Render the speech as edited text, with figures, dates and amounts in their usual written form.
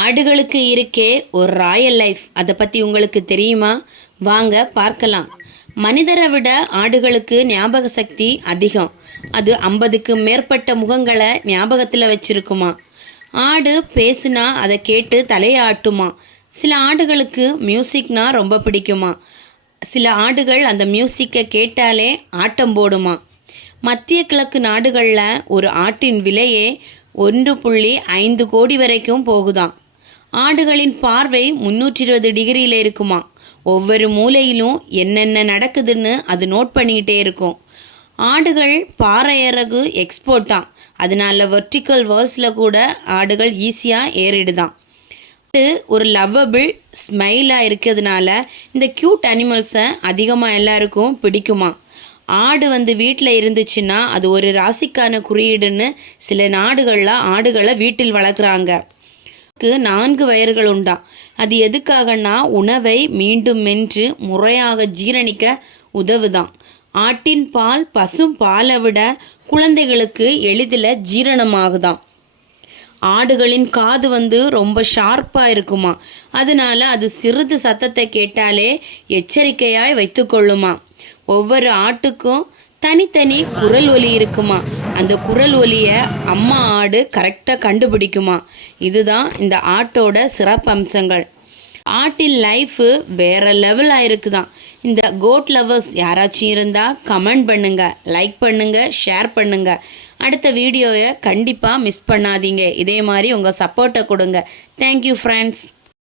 ஆடுகளுக்கு இருக்கே ஒரு ராயல் லைஃப், அதை பற்றி உங்களுக்கு தெரியுமா? வாங்க பார்க்கலாம். மனிதரை விட ஆடுகளுக்கு ஞாபக சக்தி அதிகம். அது 50க்கு மேற்பட்ட முகங்களை ஞாபகத்தில் வச்சிருக்குமா. ஆடு பேசுனா அதை கேட்டு தலையாட்டுமா. சில ஆடுகளுக்கு மியூசிக்னா ரொம்ப பிடிக்குமா. சில ஆடுகள் அந்த மியூசிக்கை கேட்டாலே ஆட்டம் போடுமா. மத்திய கிழக்கு நாடுகளில் ஒரு ஆட்டின் விலையே 1.5 கோடி வரைக்கும் போகுதாம். ஆடுகளின் பார்வை 320 டிகிரியில் இருக்குமா. ஒவ்வொரு மூலையிலும் என்னென்ன நடக்குதுன்னு அது நோட் பண்ணிக்கிட்டே இருக்கும். ஆடுகள் பாறையறகு எக்ஸ்போர்ட்டாம். அதனால வெர்டிக்கல் வேர்ஸில் கூட ஆடுகள் ஈஸியாக ஏறிடுதான். ஒரு லவ்வபிள் ஸ்மைலாக இருக்கிறதுனால இந்த க்யூட் அனிமல்ஸை அதிகமாக எல்லாருக்கும் பிடிக்குமா. ஆடு வீட்டில் இருந்துச்சுன்னா அது ஒரு ராசிக்கான குறியீடுன்னு சில நாடுகளில் ஆடுகளை வீட்டில் வளர்க்குறாங்க. 4 வயர்கள் உண்டா. அது எதுக்காகனா உணவை மீண்டும் மென்று முறையாக ஜீரணிக்க உதவுதான். ஆட்டின் பால் பசும் பாலை விட குழந்தைகளுக்கு எளிதில் ஜீரணமாகுதாம். ஆடுகளின் காது ரொம்ப ஷார்ப்பாக இருக்குமா. அதனால அது சிறிது சத்தத்தை கேட்டாலே எச்சரிக்கையாய் வைத்து கொள்ளுமா. ஒவ்வொரு ஆட்டுக்கும் தனித்தனி குரல் ஒலி இருக்குமா. அந்த குரல் ஒலியை அம்மா ஆடு கரெக்டாக கண்டுபிடிக்குமா. இதுதான் இந்த ஆட்டோட சிறப்பம்சங்கள். ஆட்டின் லைஃபு வேறு லெவலாக இருக்குதான். இந்த கோட் லவர்ஸ் யாராச்சும் இருந்தால் கமெண்ட் பண்ணுங்கள், லைக் பண்ணுங்கள், ஷேர் பண்ணுங்கள். அடுத்த வீடியோவை கண்டிப்பாக மிஸ் பண்ணாதீங்க. இதே மாதிரி உங்கள் சப்போர்ட்டை கொடுங்க. Thank you friends.